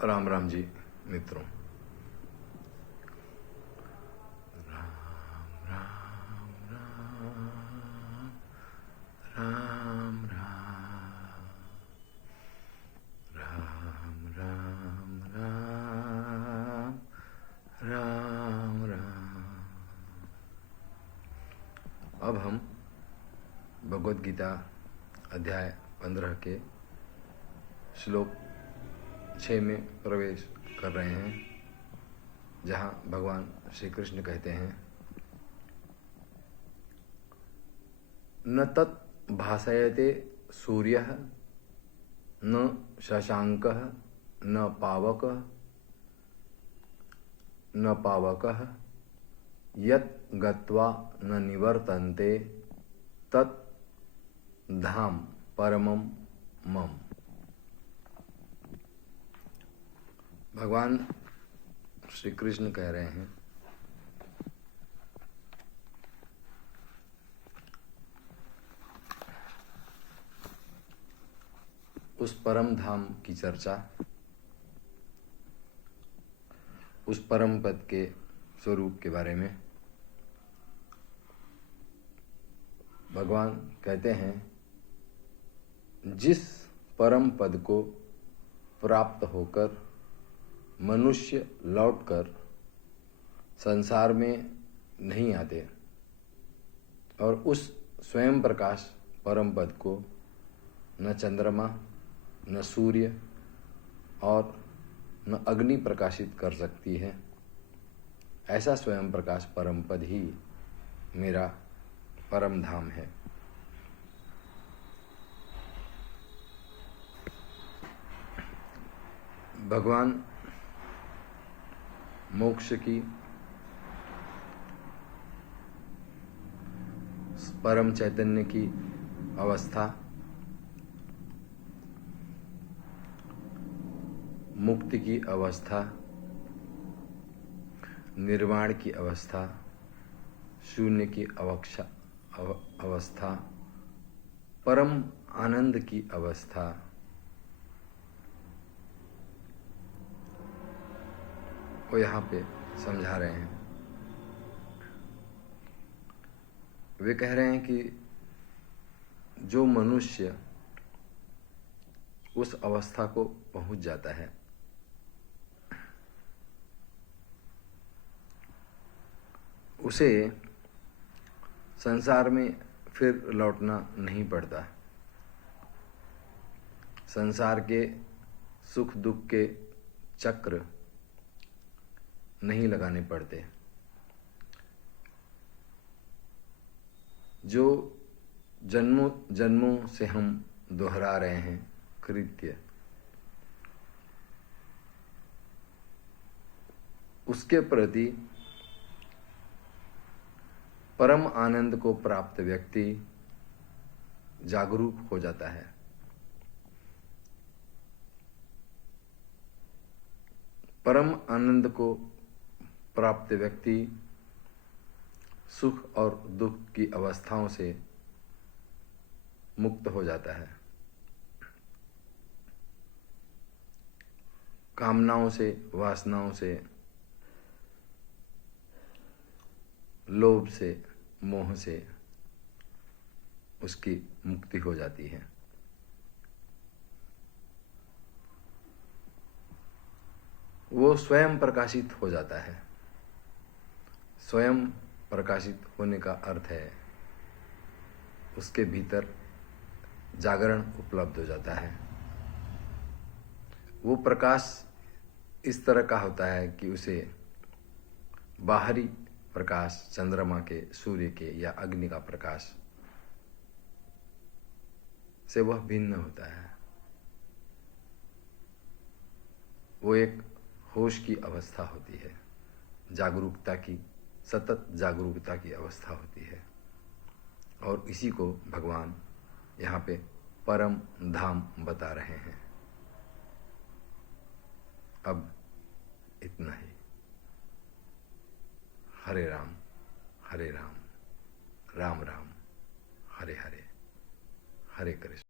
राम राम जी मित्रों। राम राम राम राम राम राम राम। अब हम भगवद गीता अध्याय 15 के श्लोक 6 में प्रवेश कर रहे हैं, जहाँ भगवान श्री कृष्ण कहते हैं, न तत् भासयते सूर्यः न शशांकः न पावकः यत् गत्वा न निवर्तन्ते तत् धाम परमं मम। भगवान श्री कृष्ण कह रहे हैं, उस परम धाम की चर्चा, उस परम पद के स्वरूप के बारे में भगवान कहते हैं, जिस परम पद को प्राप्त होकर मनुष्य लौटकर संसार में नहीं आते और उस स्वयं प्रकाश परम पद को न चंद्रमा न सूर्य और न अग्नि प्रकाशित कर सकती है, ऐसा स्वयं प्रकाश परम पद ही मेरा परम धाम है। भगवान मोक्ष की परम चैतन्य की अवस्था, मुक्ति की अवस्था, निर्वाण की अवस्था, शून्य की अवस्था, परम आनंद की अवस्था, वो यहाँ पे समझा रहे हैं। वे कह रहे हैं कि जो मनुष्य उस अवस्था को पहुंच जाता है, उसे संसार में फिर लौटना नहीं पड़ता, संसार के सुख दुख के चक्र नहीं लगाने पड़ते। जो जन्मों जन्मों से हम दोहरा रहे हैं कृत्य, उसके प्रति परम आनंद को प्राप्त व्यक्ति जागरूक हो जाता है। परम आनंद को प्राप्त व्यक्ति सुख और दुख की अवस्थाओं से मुक्त हो जाता है, कामनाओं से, वासनाओं से, लोभ से, मोह से उसकी मुक्ति हो जाती है। वो स्वयं प्रकाशित हो जाता है। स्वयं प्रकाशित होने का अर्थ है उसके भीतर जागरण उपलब्ध हो जाता है। वो प्रकाश इस तरह का होता है कि उसे बाहरी प्रकाश, चंद्रमा के, सूर्य के या अग्नि का प्रकाश से वह भिन्न होता है। वो एक होश की अवस्था होती है, जागरूकता की, सतत जागरूकता की अवस्था होती है, और इसी को भगवान यहाँ पे परम धाम बता रहे हैं। अब इतना ही। हरे राम राम राम, हरे हरे, हरे कृष्ण।